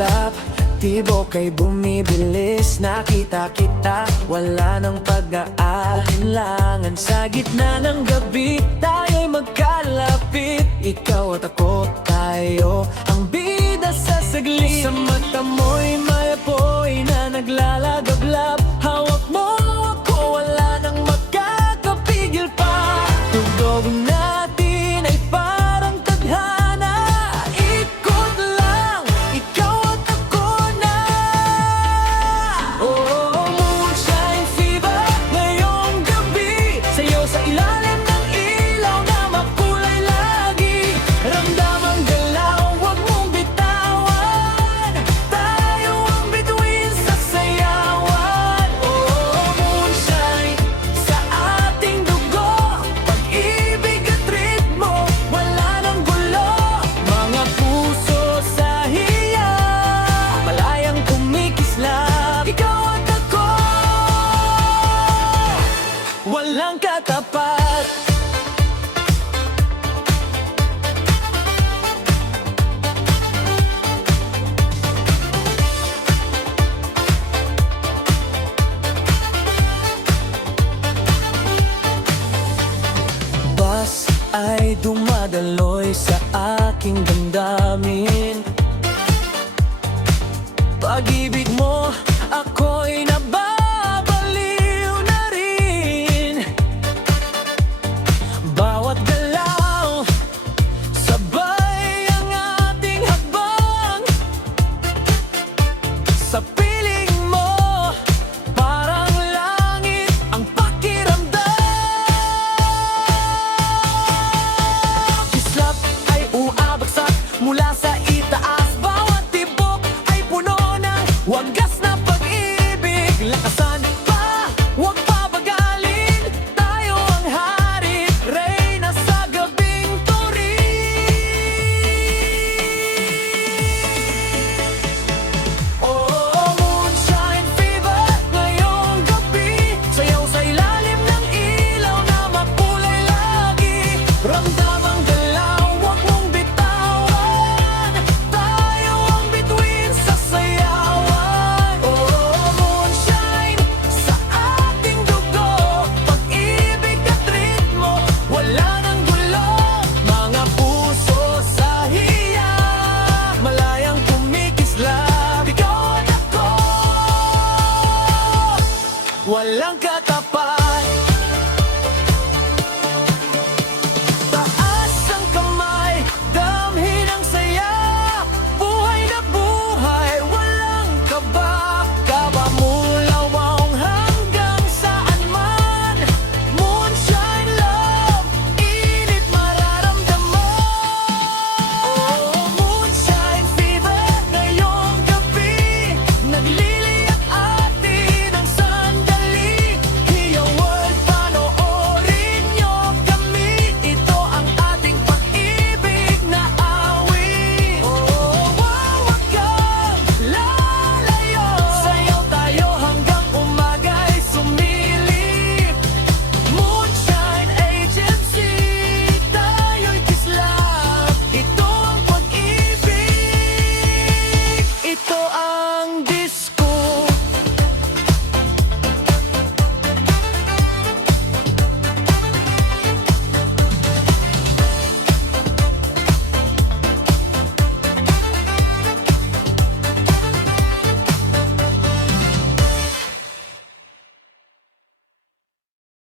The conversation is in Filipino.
kislap, tibok ay bumibilis. Nakita kita, wala nang pag-aalinlangan. Sa gitna ng gabi, tayo'y magkalapit. Ikaw at ako, tayo ang bida sa saglit. Sa mata mo'y may apoy na naglalagablab. Hawak mo ako, wala nang makakapigil pa. Tugtog natin ay parang tadhana. Ikot lang, ikaw at ako na. Oh, moonshine fever, ngayong gabi. Sayo sa ilalim ng ilaw na makulay lagi. Ramdam ang galaw, wag mong bitawan. Tayo ang bituin sa sayawan. Oh, moonshine sa ating dugo. Pag-ibig at ritmo, wala nang gulo. Mga puso sa hiya, malayang kumikislap. Ikaw at ako, walang katapat. Bus ay dumadaloy sa aking damdamin. Pag-ibig mo, ako'y nababaliw na rin. Bawat galaw, sabay ang ating hakbang. Sa piling mo, parang langit ang pakiramdam. Kislap ay uabagsak mula sa